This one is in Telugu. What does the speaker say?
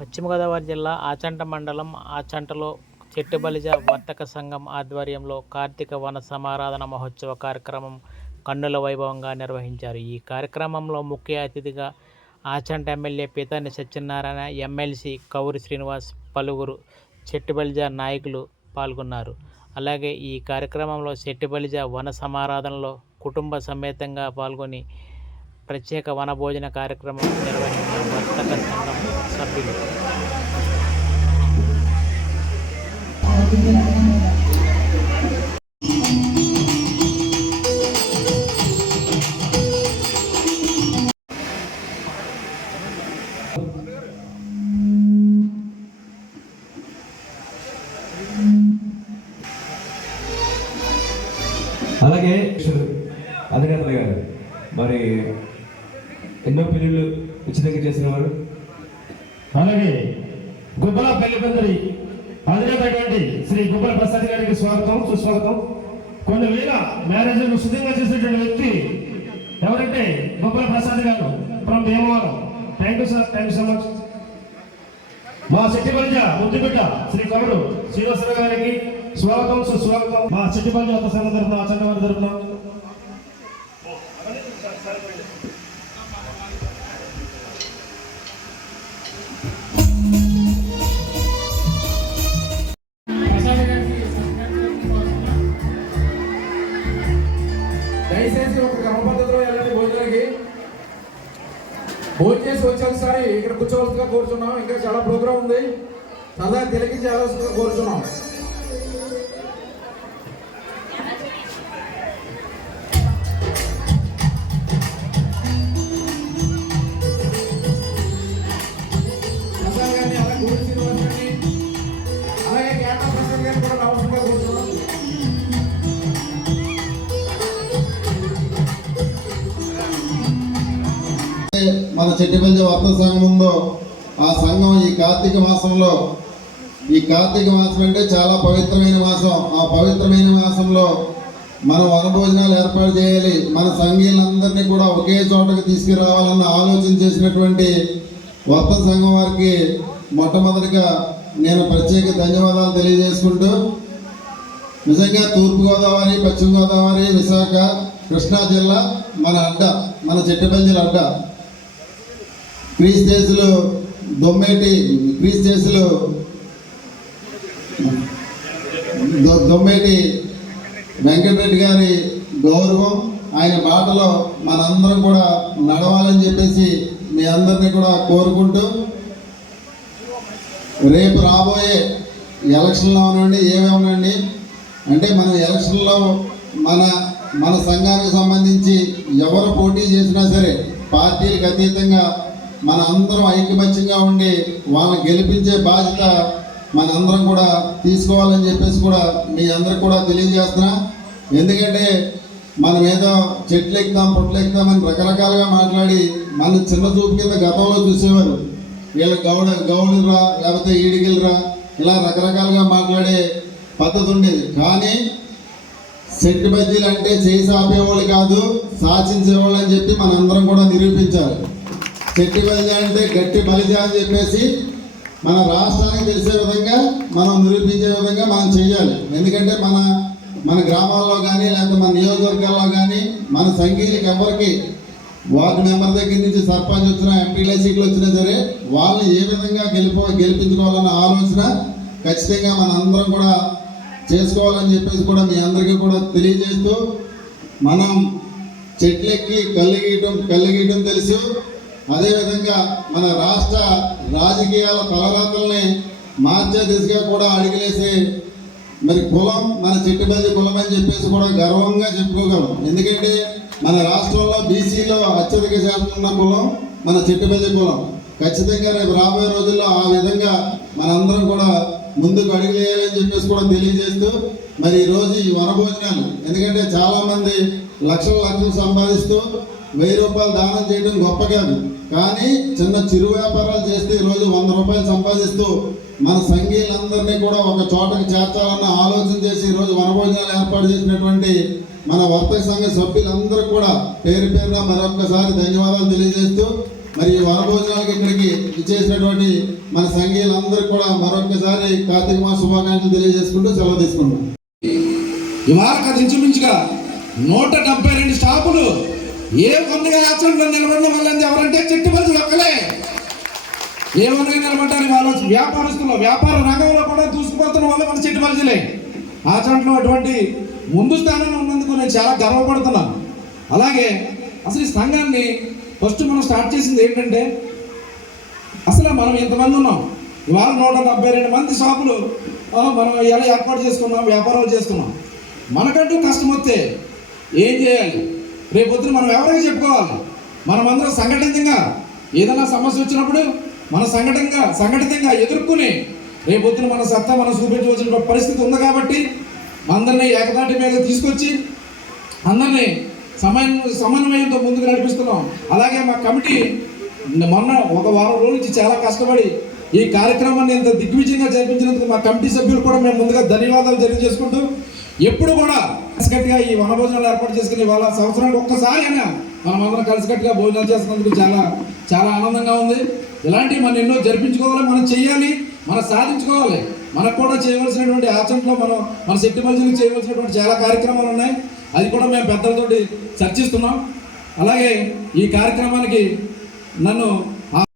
పశ్చిమ గోదావరి జిల్లా ఆచంట మండలం ఆచంటలో చెట్టుబలిజ వర్తక సంఘం ఆధ్వర్యంలో కార్తీక వన సమారాధన మహోత్సవ కార్యక్రమం కన్నుల వైభవంగా నిర్వహించారు. ఈ కార్యక్రమంలో ముఖ్య అతిథిగా ఆచంట ఎమ్మెల్యే పీతాని సత్యనారాయణ ఎమ్మెల్సీ కౌరి శ్రీనివాస్ పలువురు చెట్టుబలిజ నాయకులు పాల్గొన్నారు. అలాగే ఈ కార్యక్రమంలో చెట్టుబలిజ వన సమారాధనలో కుటుంబ సమేతంగా పాల్గొని ప్రత్యేక వనభోజన కార్యక్రమం నిర్వహించిన వర్తక సంఘం సభ్యులు. అలాగే అధినేతలు గారు మరి ఎన్నో పెళ్ళిళ్ళు ఉచితంగా చేసిన వారు అలాగే గుబ్బల పెళ్ళిబందరి అధినేతటువంటి శ్రీ గుబ్బల ప్రసాద్ గారికి స్వాగతం సుస్వాగతం. కొన్ని వేల మ్యారేజ్లు శుద్ధంగా చేసినటువంటి వ్యక్తి ఎవరంటే Gubbala Prasad garu from Bhimavaram. Thank you sir thank you so much మా చెట్టిపల్లి ముద్దుబిడ్డ శ్రీ కవుడు శ్రీనివాసరావు గారికి స్వాగతం సుస్వాగతం. మా చెట్టిపల్లి ఒక సంఘం తరఫున అచండ వారి తరఫున. దయచేసి ఒక క్రమపద్ధతిలో వెళ్ళండి భోజనానికి. భోజనం చేసి వచ్చేసారి ఇక్కడ కూర్చోవలసిగా కోరుచున్నాం. ఇంకా చాలా ప్రోగ్రాం ఉంది. సదా తిలకించి వెళ్ళవలసిగా కోరుచున్నాం. చెట్టిపల్లి వర్త సంఘం ఉందో ఆ సంఘం ఈ కార్తీక మాసంలో ఈ కార్తీక మాసం అంటే చాలా పవిత్రమైన మాసం. ఆ పవిత్రమైన మాసంలో మనం వనభోజనాలు ఏర్పాటు చేయాలి. మన సంఘీయులందరినీ కూడా ఒకే చోటకి తీసుకురావాలన్న ఆలోచన చేసినటువంటి వర్త సంఘం వారికి మొట్టమొదటిగా నేను ప్రత్యేక ధన్యవాదాలు తెలియజేసుకుంటూ నిజంగా తూర్పుగోదావరి పశ్చిమ గోదావరి విశాఖ కృష్ణా జిల్లా మన అడ్డ మన చెట్టుపల్లి అడ్డ. క్రీస్ దేశులు దొమ్మేటి క్రీస్ దేశులు దొమ్మేటి వెంకటరెడ్డి గారి గౌరవం ఆయన బాటలో మనందరం కూడా నడవాలని చెప్పేసి మీ అందరినీ కూడా కోరుకుంటూ రేపు రాబోయే ఎలక్షన్లో ఉండండి ఏమేమనండి అంటే మనం ఎలక్షన్లో మన మన సంఘానికి సంబంధించి ఎవరు పోటీ చేసినా సరే పార్టీలకు అతీతంగా మన అందరం ఐకమత్యంగా ఉండి వాళ్ళని గెలిపించే బాధ్యత మనందరం కూడా తీసుకోవాలని చెప్పేసి కూడా మీ అందరికి కూడా తెలియజేస్తున్నా. ఎందుకంటే మనం ఏదో చెట్లు ఎక్కుతాం పొట్లు ఎక్కుతామని రకరకాలుగా మాట్లాడి మన చిన్న చూపు కింద గతంలో చూసేవారు. వీళ్ళ గౌడ గౌడురా లేకపోతే ఈడిగిలరా ఇలా రకరకాలుగా మాట్లాడే పద్ధతి ఉండేది. కానీ సెట్ బజ్జీలు అంటే చేసి ఆపేవాళ్ళు కాదు సాచించేవాళ్ళు అని చెప్పి మనందరం కూడా నిరూపించాలి చెట్టి బలిజ అంటే గట్టి బలిజ అని చెప్పేసి మన రాష్ట్రానికి తెలిసే విధంగా మనం నిరూపించే విధంగా మనం చేయాలి ఎందుకంటే మన మన గ్రామాల్లో కానీ లేకపోతే మన నియోజకవర్గాల్లో కానీ మన సంఘీయులకి ఎవరికి వార్డు మెంబర్ దగ్గర నుంచి సర్పంచ్ వచ్చినా ఎంపీల సీట్లు వచ్చినా సరే వాళ్ళని ఏ విధంగా గెలిపో గెలిపించుకోవాలన్న ఆలోచన ఖచ్చితంగా మన అందరం కూడా చేసుకోవాలని చెప్పేసి కూడా మీ అందరికీ కూడా తెలియజేస్తూ మనం చెట్లెక్కి కళ్ళు గీయటం కళ్ళు గీయటం తెలుసు. అదేవిధంగా మన రాష్ట్ర రాజకీయాల తలరాతల్ని మార్చే దిశగా కూడా అడిగిలేసే మరి కులం మన చెట్టుబల్లి కులం అని చెప్పేసి కూడా గర్వంగా చెప్పుకోగలం. ఎందుకంటే మన రాష్ట్రంలో బీసీలో అత్యధిక శాతం ఉన్న కులం మన చెట్టుబల్లి కులం. ఖచ్చితంగా రేపు రాబోయే రోజుల్లో ఆ విధంగా మనందరం కూడా ముందుకు అడుగులేయాలని చెప్పేసి కూడా తెలియజేస్తూ మరి ఈ రోజు ఈ వనభోజనాలు. ఎందుకంటే చాలామంది లక్షల లక్షలు సంపాదిస్తూ వెయ్యి రూపాయలు దానం చేయడం గొప్ప కాదు. కానీ చిన్న చిరు వ్యాపారాలు చేస్తే ఈరోజు వంద రూపాయలు సంపాదిస్తూ మన సంఘీయులందరినీ కూడా ఒక చోటకి చేర్చాలన్న ఆలోచన చేసి ఈరోజు వనభోజనాలు ఏర్పాటు చేసినటువంటి మన వర్తక సంఘ సభ్యులందరూ కూడా పేరు పేరున మరొకసారి ధన్యవాదాలు తెలియజేస్తూ మరి ఈ వనభోజనాలకు ఇక్కడికి ఇచ్చేసినటువంటి మన సంఘీయులందరూ కూడా మరొకసారి కార్తీక మాస శుభాకాంక్షలు తెలియజేసుకుంటూ సెలవు తీసుకుంటాం ఇవాళ కథ ఇంచుమించుగా నూట డెబ్బై రెండు స్టాపులు. ఏ వందగా యాచనలో నిలబడిన వాళ్ళంది ఎవరంటే చెట్టుబడులు ఒక్కలే. ఏ వందగా నిలబడ్డారు వాళ్ళు వ్యాపారస్తులు వ్యాపార రంగంలో కూడా దూసుకుపోతున్న వాళ్ళు మన చెట్టుబడులే ఆచరణలో అటువంటి ముందు స్థానంలో ఉన్నందుకు నేను చాలా గర్వపడుతున్నాను. అలాగే అసలు ఈ సంఘాన్ని ఫస్ట్ మనం స్టార్ట్ చేసింది ఏంటంటే అసలు మనం ఇంతమంది ఉన్నాం. ఇవాళ నూట డెబ్బై రెండు మంది షాపులు మనం ఎలా ఏర్పాటు చేసుకున్నాం వ్యాపారాలు చేసుకున్నాం. మనకంటూ కష్టం వస్తే ఏం చేయాలి? రేపొద్దున మనం ఎవరికి చెప్పుకోవాలి? మనమందరం సంఘటితంగా ఏదైనా సమస్య వచ్చినప్పుడు మన సంఘటనగా సంఘటితంగా ఎదుర్కొని రేపొద్దున మన సత్తా మనం చూపించవలసిన పరిస్థితి ఉంది కాబట్టి అందరినీ ఏకదాటి మీద తీసుకొచ్చి అందరినీ సమన్ సమన్వయంతో ముందుకు నడిపిస్తున్నాం. అలాగే మా కమిటీ మొన్న ఒక వారం రోజుల నుంచి చాలా కష్టపడి ఈ కార్యక్రమాన్ని ఇంత దిగ్విజయంగా జరిపించినందుకు మా కమిటీ సభ్యులు కూడా మేము ముందుగా ధన్యవాదాలు తెలియజేసుకుంటూ ఎప్పుడు కూడా కలిసికట్టుగా ఈ వన భోజనాలు ఏర్పాటు చేసుకుని వాళ్ళ సంవత్సరానికి ఒక్కసారి అయినా మనం అందరం కలిసికట్టుగా భోజనాలు చేస్తున్నందుకు చాలా చాలా ఆనందంగా ఉంది. ఇలాంటివి మనం ఎన్నో జరిపించుకోవాలి మనం చేయాలి మనం సాధించుకోవాలి. మనకు కూడా చేయవలసినటువంటి ఆచరణలో మనం మన శక్తి మనుషులకు చేయవలసినటువంటి చాలా కార్యక్రమాలు ఉన్నాయి. అది కూడా మేము పెద్దలతోటి చర్చిస్తున్నాం. అలాగే ఈ కార్యక్రమానికి నన్ను